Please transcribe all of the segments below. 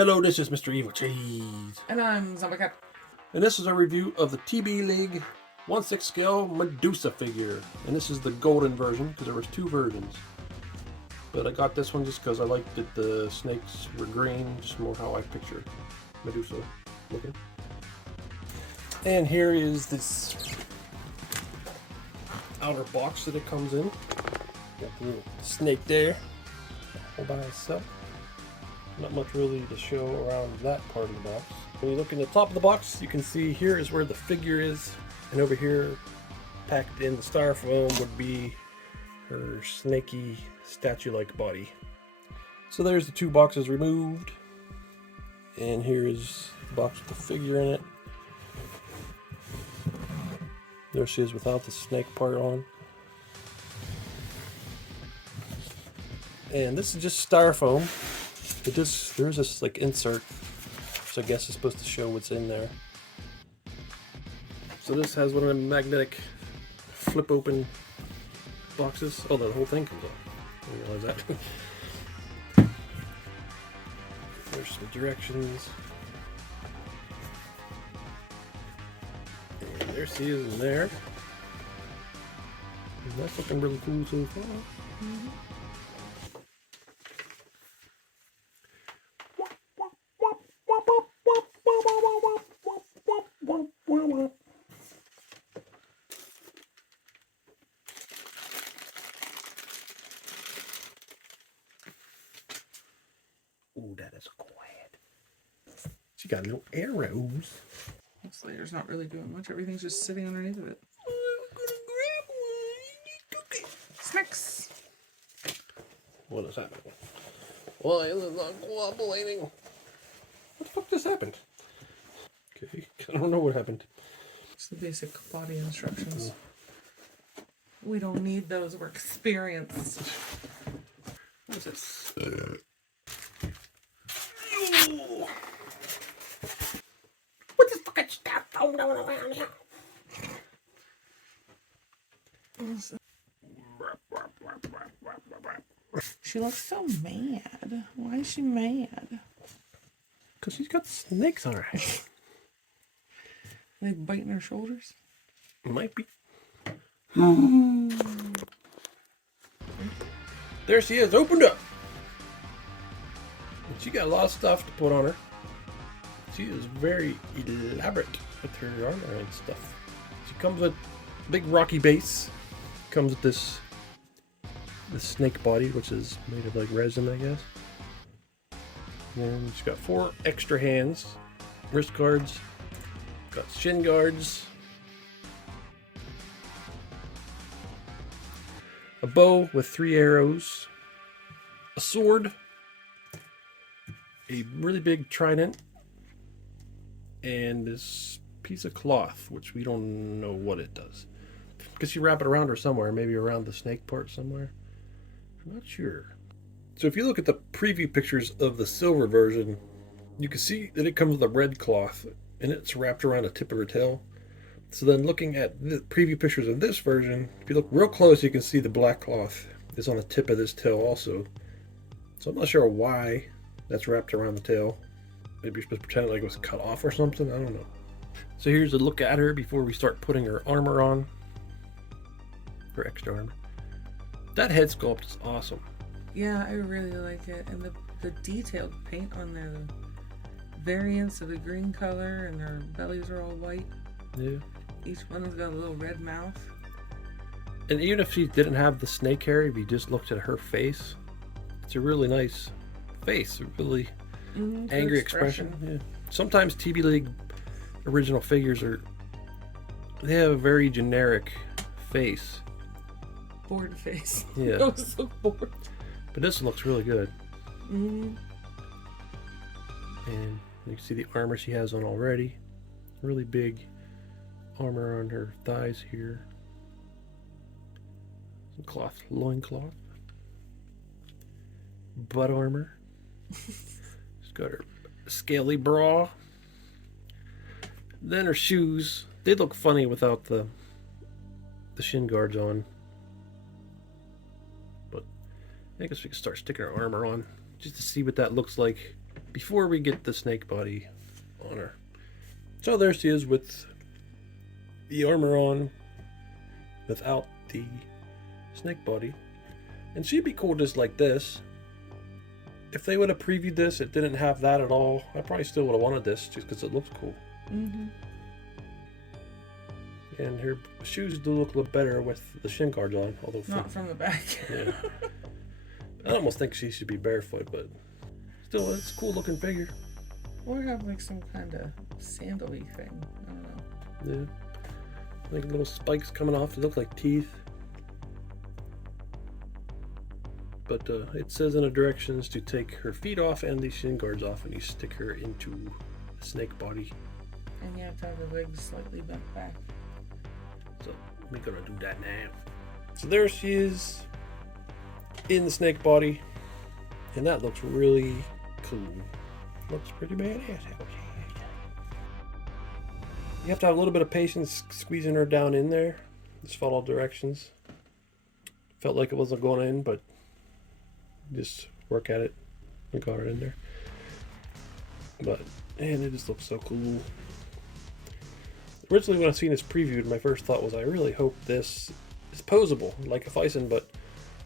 Hello, this is Mr. Evilcheese. And I'm Zombie Cat. And this is a review of the TBLeague 1/6 scale Medusa figure. And this is the golden version, because there was two versions. But I got this one just because I liked that the snakes were green, just more how I picture Medusa looking. And here is this outer box that it comes in. Got the little snake there, all by itself. Not much really to show around that part of the box. When you look in the top of the box, you can see here is where the figure is, and over here, packed in the styrofoam, would be her snaky statue-like body. So there's the two boxes removed, and here is the box with the figure in it. There she is without the snake part on. And this is just styrofoam. But there's this like insert, which I guess is supposed to show what's in there. So this has one of the magnetic flip open boxes. Oh, the whole thing comes off. I didn't realize that. There's some directions. And there she is in there. And that's looking really cool so far. Mm-hmm. Ooh, that is quiet. She got little arrows. This layer's not really doing much. Everything's just sitting underneath of it. I'm gonna grab one. Snakes! What is happening? Why is it not cooperating? What the fuck just happened? Okay, I don't know what happened. It's the basic body instructions. We don't need those. We're experienced. What is this? What the fucking stuff going around here? She looks so mad. Why is she mad? Because she's got snakes on her head. Are they biting her shoulders? Might be. There she is, opened up. And she got a lot of stuff to put on her. She is very elaborate with her armor and stuff. She comes with a big rocky base. Comes with this snake body, which is made of like resin, I guess. And she's got 4 extra hands, wrist guards, got shin guards, a bow with 3 arrows, a sword, a really big trident, and this piece of cloth, which we don't know what it does. Because you wrap it around her somewhere, maybe around the snake part somewhere. I'm not sure. So if you look at the preview pictures of the silver version, you can see that it comes with a red cloth, and it's wrapped around the tip of her tail. So then looking at the preview pictures of this version, if you look real close, you can see the black cloth is on the tip of this tail also. So I'm not sure why that's wrapped around the tail. Maybe you're supposed to pretend like it was cut off or something, I don't know. So here's a look at her before we start putting her armor on. Her extra armor. That head sculpt is awesome. Yeah, I really like it. And the detailed paint on there, the variants of the green color, and their bellies are all white. Yeah. Each one has got a little red mouth. And even if she didn't have the snake hair, if you just looked at her face, it's a really nice face. A really angry expression. Yeah. Sometimes TBLeague original figures they have a very generic face. Bored face. Yeah. I was so bored. But this one looks really good. Mm-hmm. And you can see the armor she has on already. Really big armor on her thighs here. Some cloth, loincloth. Butt armor. She's got her scaly bra. Then her shoes. They look funny without the shin guards on. I guess we can start sticking our armor on just to see what that looks like before we get the snake body on her. So there she is with the armor on, without the snake body. And she'd be cool just like this. If they would have previewed this, it didn't have that at all, I probably still would have wanted this just because it looks cool. Mm-hmm. And her shoes do look a little better with the shin guards on, although Not from the back. yeah. I almost think she should be barefoot, but still, it's a cool looking figure. Or have like some kind of sandal-y thing. I don't know. Yeah. Like little spikes coming off. They look like teeth. But it says in the directions to take her feet off and the shin guards off when you stick her into the snake body. And you have to have the legs slightly bent back. So we're gonna do that now. So there she is in the snake body. And that looks really cool. Looks pretty badass. You have to have a little bit of patience squeezing her down in there. Just follow directions. Felt like it wasn't going in, but just work at it and got her in there. But man, it just looks so cool. Originally, when I seen this previewed, my first thought was I really hope this is posable, like a Phicen, but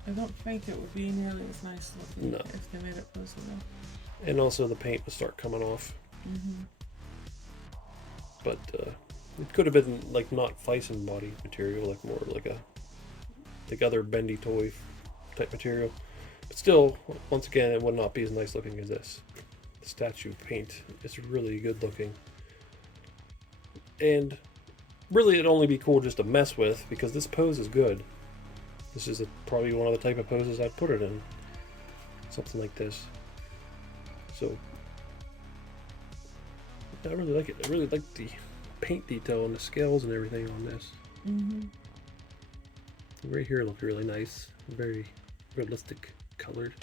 I don't think it would be nearly as nice looking No. if they made it posable. and also the paint would start coming off. Mm-hmm. But it could have been like not Phicen body material, like more like a other bendy toy type material. But still, once again, it would not be as nice looking as this. The statue paint is really good looking. And really, it'd only be cool just to mess with because this pose is good. This is probably one of the type of poses I'd put it in. Something like this. So, I really like it. I really like the paint detail and the scales and everything on this. Mm-hmm. Right here look really nice. Very realistic colored.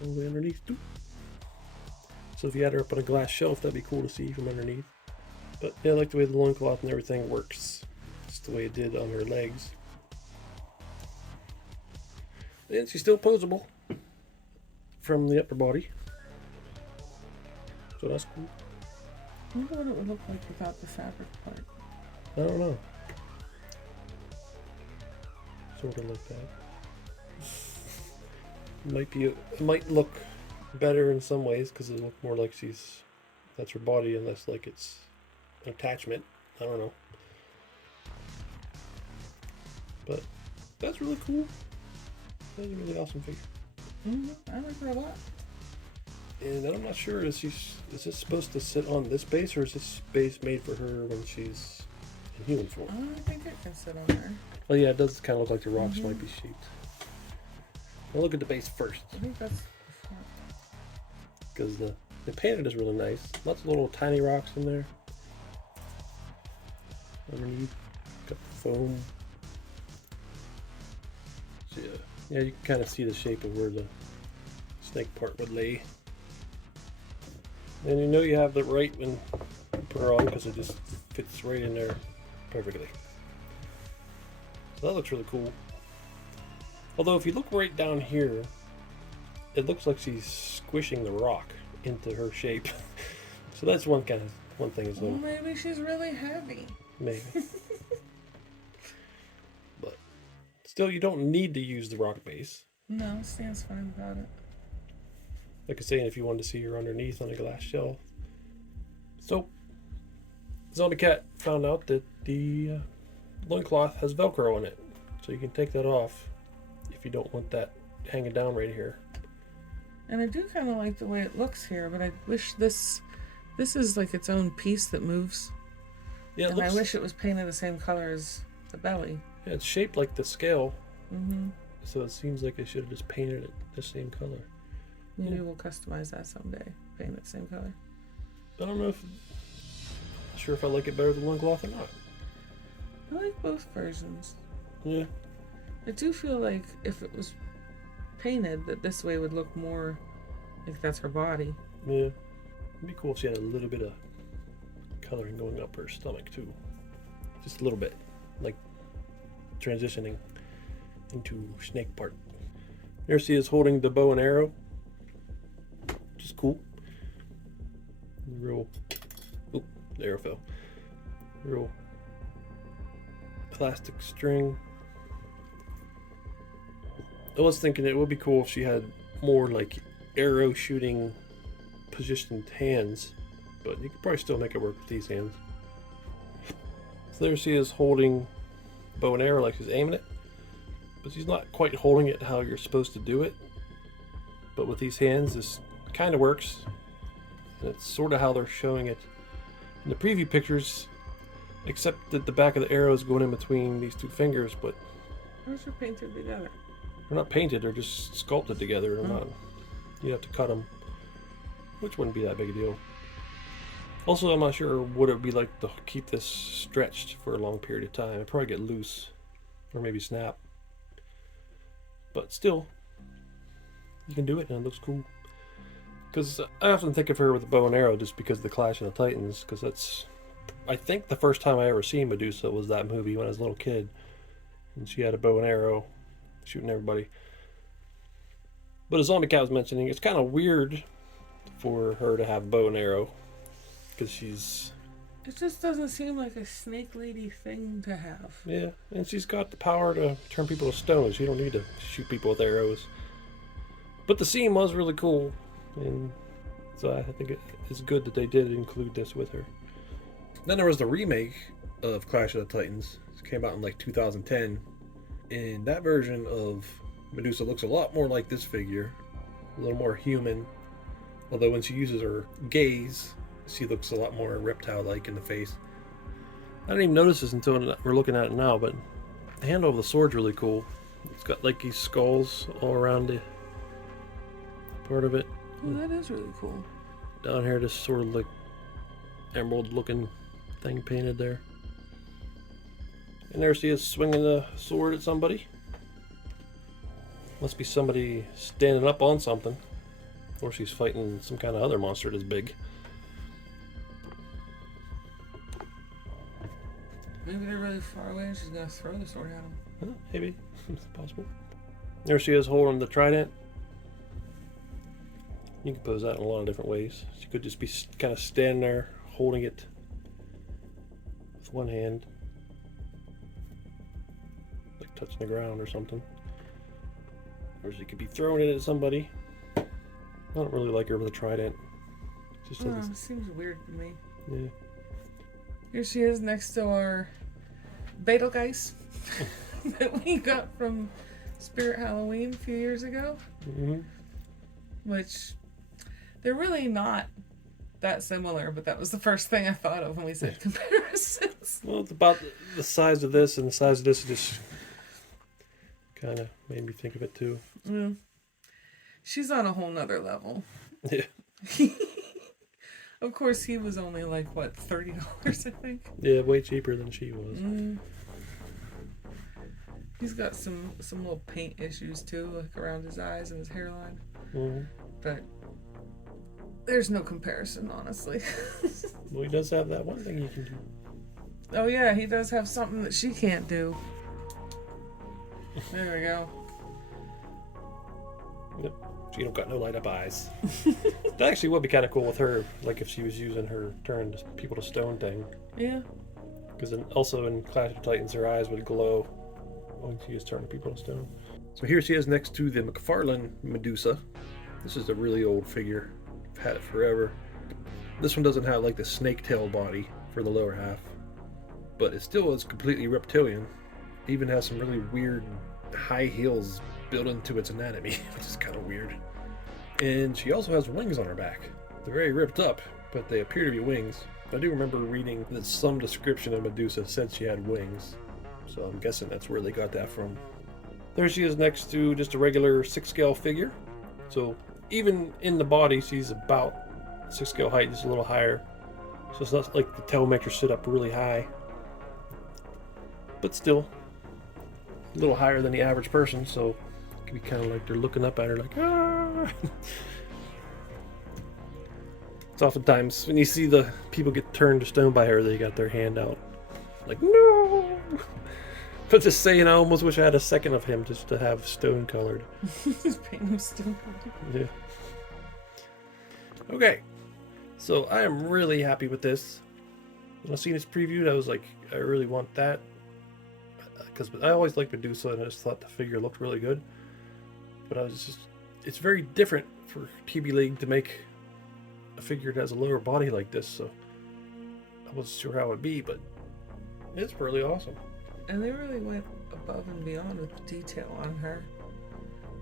All the way underneath too. So if you had her up on a glass shelf, that'd be cool to see from underneath. But yeah, I like the way the loincloth and everything works. Just the way it did on her legs. And she's still posable from the upper body. So that's cool. I wonder what it would look like without the fabric part. I don't know. Sort of like that. It might look better in some ways because it look more like that's her body and less like it's an attachment. I don't know. But that's really cool. That's a really awesome figure. Mm-hmm. I like her a lot. And I'm not sure, is this supposed to sit on this base or is this base made for her when she's in human form? I think it can sit on there. Well, yeah, it does kind of look like the rocks Mm-hmm. might be shaped. We'll look at the base first. I think that's the front. Because the painted is really nice. Lots of little tiny rocks in there. Underneath, got the foam. So yeah, you can kind of see the shape of where the snake part would lay. And you know you have the right when you put her on because it just fits right in there perfectly. So that looks really cool. Although if you look right down here, it looks like she's squishing the rock into her shape. So that's one thing is Well, maybe she's really heavy. maybe. But still, you don't need to use the rock base. No, Stan's fine about it. Like I was saying, if you wanted to see her underneath on a glass shelf. So, Zombie Cat found out that the loincloth has Velcro in it. So you can take that off if you don't want that hanging down right here. And I do kind of like the way it looks here, but I wish this is like its own piece that moves. Yeah, And I wish it was painted the same color as the belly. Yeah, it's shaped like the scale, Mm-hmm. so it seems like I should have just painted it the same color. Maybe we'll customize that someday. Paint it the same color. I don't know if I like it better than loincloth or not. I like both versions. Yeah. I do feel like if it was painted, that this way would look more like that's her body. Yeah. It'd be cool if she had a little bit of coloring going up her stomach too. Just a little bit. Like transitioning into snake part. There she is holding the bow and arrow, which is cool. Real, oop, the arrow fell. Real plastic string. I was thinking it would be cool if she had more like arrow shooting positioned hands, but you could probably still make it work with these hands. So there she is holding bow and arrow like she's aiming it, but she's not quite holding it how you're supposed to do it. But with these hands, this kind of works, and it's sort of how they're showing it in the preview pictures, except that the back of the arrow is going in between these two fingers, but Those are painted together. they're not painted, they're just sculpted together. They're not, you have to cut them, which wouldn't be that big a deal. Also, I'm not sure what it would be like to keep this stretched for a long period of time. It'd probably get loose, or maybe snap. But still, you can do it and it looks cool. Because I often think of her with a bow and arrow just because of the Clash of the Titans, because that's, I think the first time I ever seen Medusa was that movie when I was a little kid. And she had a bow and arrow shooting everybody. But as Zombie Cat was mentioning, it's kind of weird for her to have a bow and arrow, because she's... It just doesn't seem like a snake lady thing to have. Yeah, and she's got the power to turn people to stone. She don't need to shoot people with arrows. But the scene was really cool, and so I think it is good that they did include this with her. Then there was the remake of Clash of the Titans. It came out in like 2010. And that version of Medusa looks a lot more like this figure. A little more human. Although when she uses her gaze, she looks a lot more reptile-like in the face. I didn't even notice this until we're looking at it now, but the handle of the sword's really cool. It's got like these skulls all around the part of it. Oh, that is really cool. Down here, this sort of like emerald-looking thing painted there. And there she is swinging the sword at somebody. Must be somebody standing up on something. Or she's fighting some kind of other monster that's big. Maybe they're really far away and she's going to throw the sword at them. Huh, maybe. It's possible. There she is holding the trident. You can pose that in a lot of different ways. She could just be kind of standing there holding it with one hand. Like touching the ground or something. Or she could be throwing it at somebody. I don't really like her with a trident. Just doesn't... It seems weird to me. Yeah. Here she is next to our Betelgeuse that we got from Spirit Halloween a few years ago. Mm-hmm. Which, they're really not that similar, but that was the first thing I thought of when we said comparisons. Well, it's about the size of this, and the size of this just kind of made me think of it too. Mm. She's on a whole nother level. Yeah. Of course, he was only like, what, $30, I think? Yeah, way cheaper than she was. Mm. He's got some little paint issues too, like around his eyes and his hairline. Mm-hmm. But there's no comparison, honestly. Well, he does have that one thing he can do. Oh yeah, he does have something that she can't do. There we go. Yep. She don't got no light up eyes. That actually would be kind of cool with her, like if she was using her turn people to stone thing. Yeah. Because also in Clash of Titans, her eyes would glow when she was turning people to stone. So here she is next to the McFarlane Medusa. This is a really old figure. I've had it forever. This one doesn't have like the snake tail body for the lower half, but it still is completely reptilian. It even has some really weird high heels built into its anatomy, which is kind of weird. And she also has wings on her back. They're very ripped up, but they appear to be wings. I do remember reading that some description of Medusa said she had wings, so I'm guessing that's where they got that from. There she is next to just a regular 6 scale figure. So even in the body, she's about 6 scale height, just a little higher. So it's not like the tail makes her sit up really high, but still a little higher than the average person, so it can be kind of like they're looking up at her like, ah. It's oftentimes when you see the people get turned to stone by her, they got their hand out like, no. But just saying, I almost wish I had a second of him just to have stone colored. Paint him stone colored. Yeah. Okay. So I am really happy with this. When I seen this previewed, I was like, I really want that. Because I always liked Medusa, and I just thought the figure looked really good. But I was just, it's very different for TBLeague to make a figure that has a lower body like this, so I wasn't sure how it would be, but it's really awesome. And they really went above and beyond with the detail on her.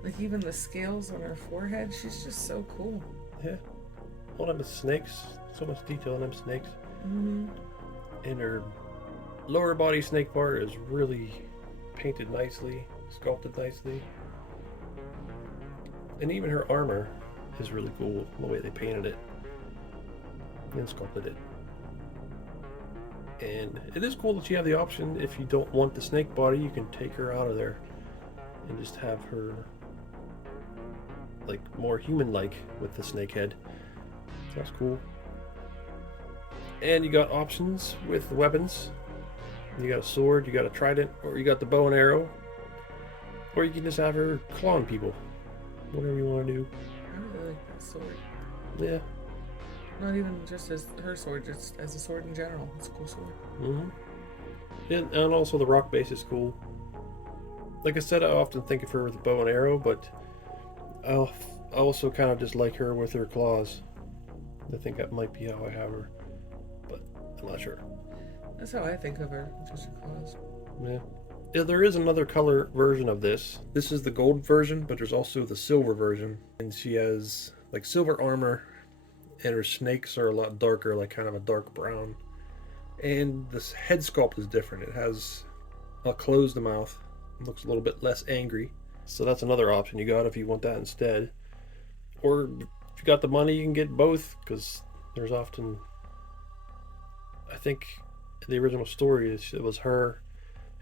Like even the scales on her forehead, she's just so cool. Yeah. All them snakes, so much detail on them snakes. Mm-hmm. And her lower body snake part is really painted nicely, sculpted nicely. And even her armor is really cool, the way they painted it and sculpted it. And it is cool that you have the option, if you don't want the snake body, you can take her out of there and just have her like more human-like with the snake head. So that's cool. And you got options with the weapons. You got a sword, you got a trident, or you got the bow and arrow. Or you can just have her clawing people. Whatever you want to do. I really like that sword. Yeah. Not even just as her sword, just as a sword in general. It's a cool sword. Mm-hmm. And also the rock base is cool. Like I said, I often think of her with a bow and arrow, but I also kind of just like her with her claws. I think that might be how I have her, but I'm not sure. That's how I think of her, just her claws. Yeah. Yeah, there is another color version of this. This is the gold version, but there's also the silver version. And she has like silver armor, and her snakes are a lot darker, like kind of a dark brown. And this head sculpt is different. It has a closed mouth. It looks a little bit less angry. So that's another option you got if you want that instead. Or if you got the money, you can get both, because there's often, I think the original story, it was her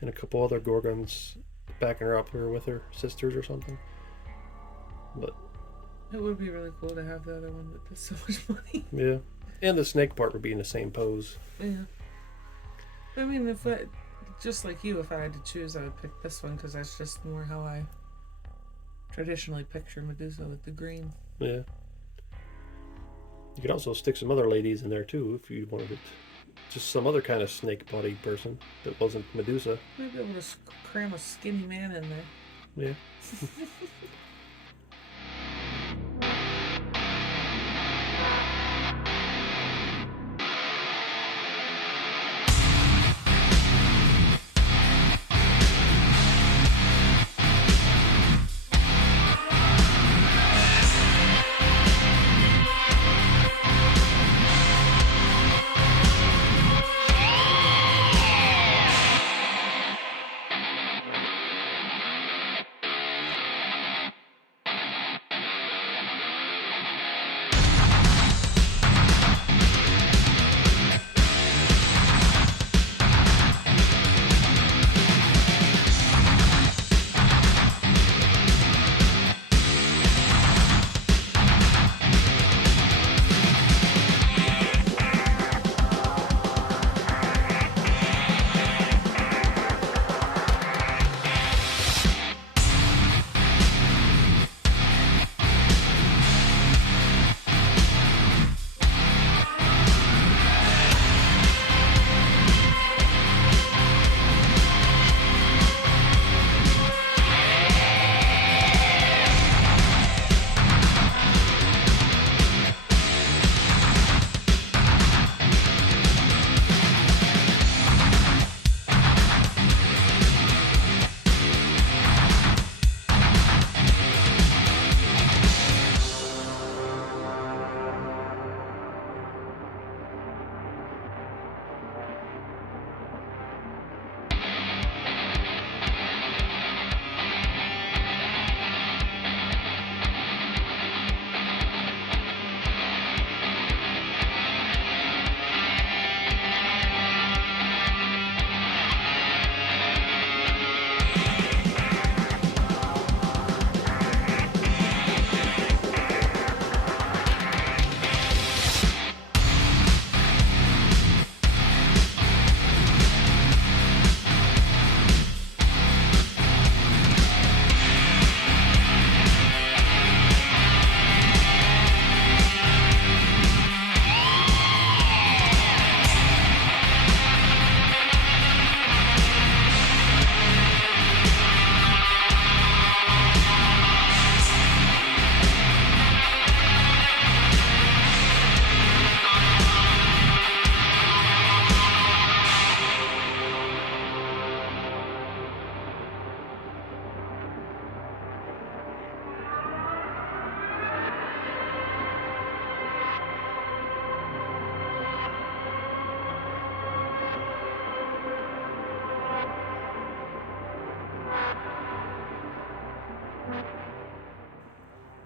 and a couple other Gorgons backing her up, or with her sisters or something. But it would be really cool to have the other one, but there's so much money. Yeah. And the snake part would be in the same pose. Yeah. I mean, just like you, if I had to choose, I would pick this one, because that's just more how I traditionally picture Medusa, with the green. Yeah. You could also stick some other ladies in there too, if you wanted it. Just some other kind of snake body person that wasn't Medusa. Might be able to cram a skinny man in there. Yeah.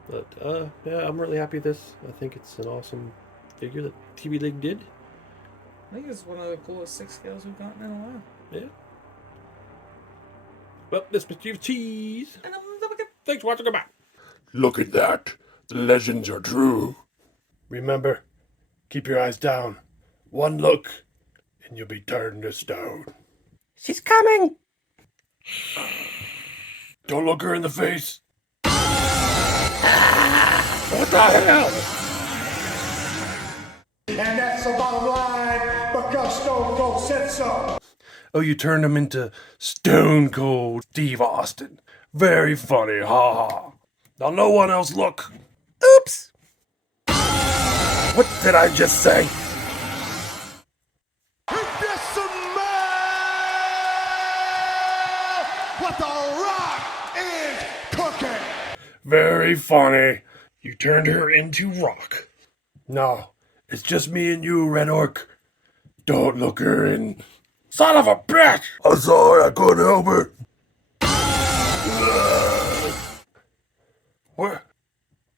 But yeah, I'm really happy with this. I think it's an awesome figure that TBLeague did. I think it's one of the coolest 6 scales we've gotten in a while. Yeah. Well, this is Evilcheese. And I'm the bucket. Thanks for watching. Goodbye. Look at that. The legends are true. Remember, keep your eyes down. One look, and you'll be turned to stone. She's coming! Don't look her in the face. What the hell? And that's the bottom line, because Stone Cold said so. Oh, you turned him into Stone Cold Steve Austin. Very funny, ha ha. Now no one else look. Oops! What did I just say? This man, what the Rock is cooking. Very funny. You turned her into rock. No, it's just me and you, Red Orc. Don't look her in. Son of a bitch! I'm sorry, I couldn't help it.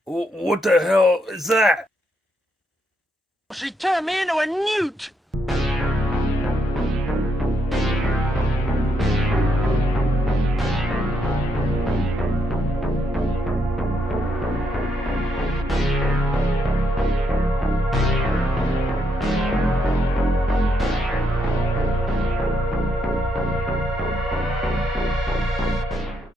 What the hell is that? She turned me into a newt!